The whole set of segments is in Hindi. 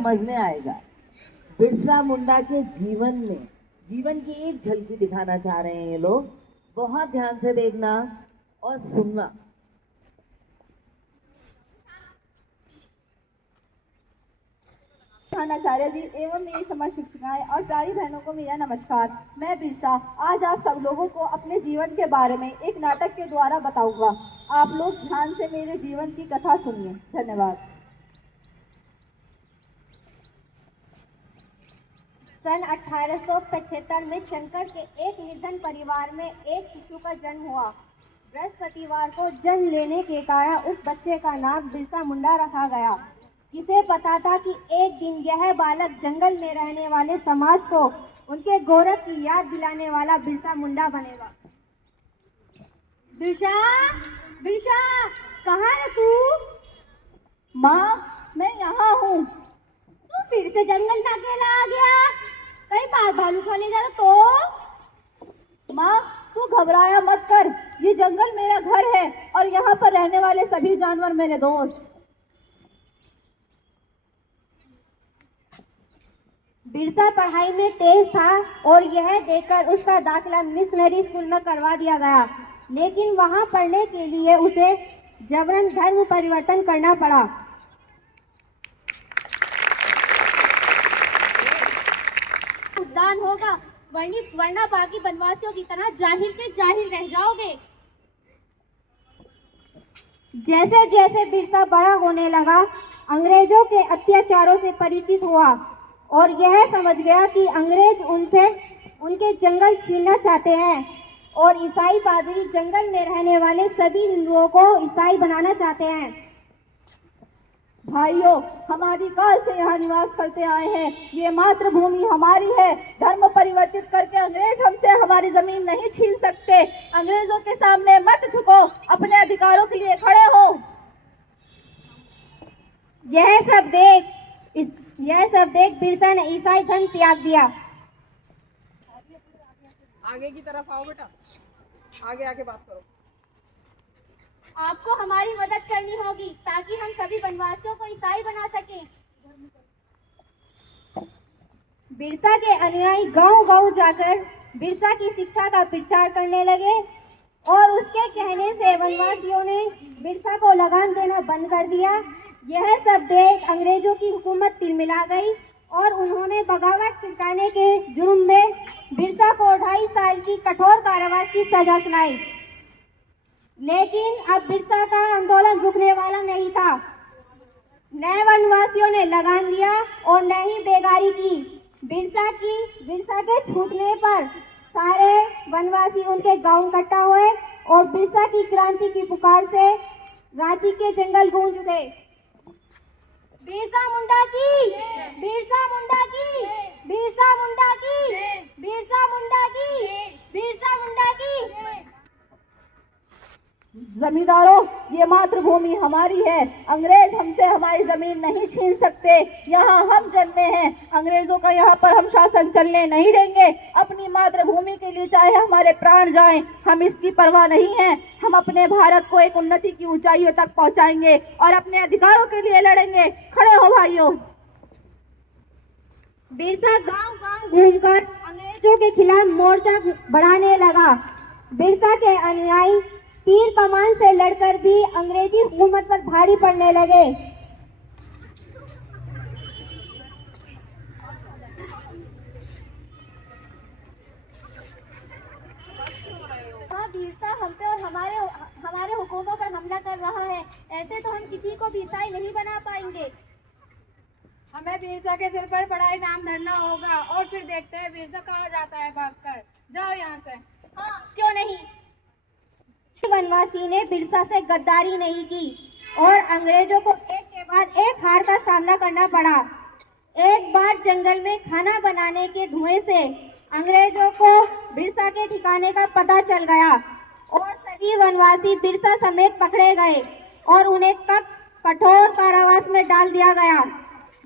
समझ में आएगा। बिरसा मुंडा के जीवन की एक झलकी दिखाना चाह रहे हैं ये लोग। बहुत ध्यान से देखना और सुनना। आचार्य जी एवं मेरी समाज शिक्षिकाएं और प्यारी बहनों को मेरा नमस्कार। मैं बिरसा आज आप सब लोगों को अपने जीवन के बारे में एक नाटक के द्वारा बताऊंगा। आप लोग ध्यान से मेरे जीवन की कथा सुनिए। धन्यवाद। सन 1875 में शंकर के एक निर्धन परिवार में एक शिशु का जन्म हुआ। बृहस्पतिवार को जन्म लेने के कारण उस बच्चे का नाम बिरसा मुंडा रखा गया। किसे पता था कि एक दिन यह बालक जंगल में रहने वाले समाज को उनके गौरव की याद दिलाने वाला बिरसा मुंडा बनेगा। बिरसा, बिरसा, कहाँ है तू? माँ, मैं यहाँ हूँ। तू फिर से जंगल में अकेला आ गया? कहीं बाघ भालू खा ले जा तो? माँ, तू घबराया मत कर। ये जंगल मेरा घर है और यहाँ पर रहने वाले सभी जानवर मेरे दोस्त। बिरसा पढ़ाई में तेज था और यह देखकर उसका दाखिला मिशनरी स्कूल में करवा दिया गया, लेकिन वहां पढ़ने के लिए उसे जबरन धर्म परिवर्तन करना पड़ा। उद्यान होगा, वरना बाकी वनवासियों की तरह जाहिल के जाहिल रह जाओगे। जैसे जैसे बिरसा बड़ा होने लगा, अंग्रेजों के अत्याचारों से परिचित हुआ और यह समझ गया कि अंग्रेज उनसे उनके जंगल छीनना चाहते हैं और ईसाई पादरी जंगल में रहने वाले सभी हिंदुओं को ईसाई बनाना चाहते हैं। भाइयों, हम आदिकाल से यहाँ निवास करते आए हैं। ये मातृभूमि हमारी है। धर्म परिवर्तित करके अंग्रेज हमसे हमारी जमीन नहीं छीन सकते। अंग्रेजों के सामने मत झुको, अपने अधिकारों के लिए खड़े हो। यह सब देख बिरसा ने ईसाई धर्म त्याग दिया। आगे की तरफ आओ बेटा, आगे आके बात करो। आपको हमारी मदद करनी होगी ताकि हम सभी वनवासियों को ईसाई बना सकें। बिरसा के अनुयायी गांव-गांव जाकर बिरसा की शिक्षा का प्रचार करने लगे और उसके कहने से वनवासियों ने बिरसा को लगान देना बंद कर दिया। यह सब देख अंग्रेजों की हुकूमत तिलमिला गई और उन्होंने बगावत छिड़काने के जुर्म में बिरसा को 2.5 साल की कठोर कारावास की सजा सुनाई। लेकिन अब बिरसा का आंदोलन रुकने वाला नहीं था। न वनवासियों ने लगान दिया और न ही बेगारी की। बिरसा के छूटने पर सारे वनवासी उनके गांव इकट्ठा हुए और बिरसा की क्रांति की पुकार से रांची के जंगल गूंज उठे। बिरसा मुंडा की, बिरसा मुंडा की, बिरसा मुंडा की, बिरसा मुंडा की, बिरसा मुंडा की। जमींदारों, ये मातृभूमि हमारी है। अंग्रेज हमसे हमारी जमीन नहीं छीन सकते। यहाँ हम जन्मे हैं। अंग्रेजों का यहाँ पर हम शासन चलने नहीं देंगे। अपनी मातृभूमि के लिए चाहे हमारे प्राण जाएं, हम इसकी परवाह नहीं है। हम अपने भारत को एक उन्नति की ऊंचाइयों तक पहुँचाएंगे और अपने अधिकारों के लिए लड़ेंगे। खड़े हो भाइयों। बिरसा गांव-गांव घूमकर अंग्रेजों के खिलाफ मोर्चा बढ़ाने लगा। बिरसा के अनुयायी तीर कमान से लड़कर भी अंग्रेजी हुकूमत पर भारी पड़ने लगे। बिरसा हम पे और हमारे हुकूमों पर हमला कर रहा है। ऐसे तो हम किसी को भी ईसाई नहीं बना पाएंगे। हमें बिरसा के सिर पर बड़ा इनाम धरना होगा और फिर देखते हैं बिरसा कहाँ जाता है भागकर। जाओ यहाँ से। हाँ, क्यों नहीं। वनवासी ने बिरसा से गद्दारी नहीं की और अंग्रेजों को एक के बाद एक हार का सामना करना पड़ा। एक बार जंगल में खाना बनाने के धुएं से अंग्रेजों को बिरसा के ठिकाने का पता चल गया और सभी वनवासी बिरसा समेत पकड़े गए और उन्हें कठोर कारावास में डाल दिया गया।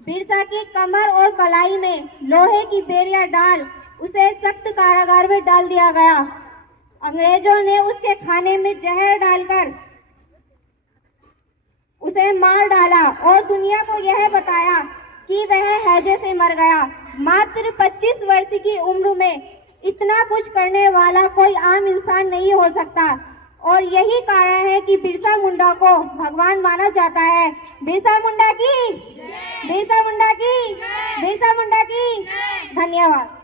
बिरसा की कमर और कलाई में लोहे की बेरियां डाल उसे सख्त कारागार में डाल दिया गया। अंग्रेजों ने उसके खाने में जहर डालकर उसे मार डाला और दुनिया को यह बताया कि वह हैजे से मर गया। मात्र 25 वर्ष की उम्र में इतना कुछ करने वाला कोई आम इंसान नहीं हो सकता और यही कारण है कि बिरसा मुंडा को भगवान माना जाता है। बिरसा मुंडा की, बिरसा मुंडा की, बिरसा मुंडा की। धन्यवाद।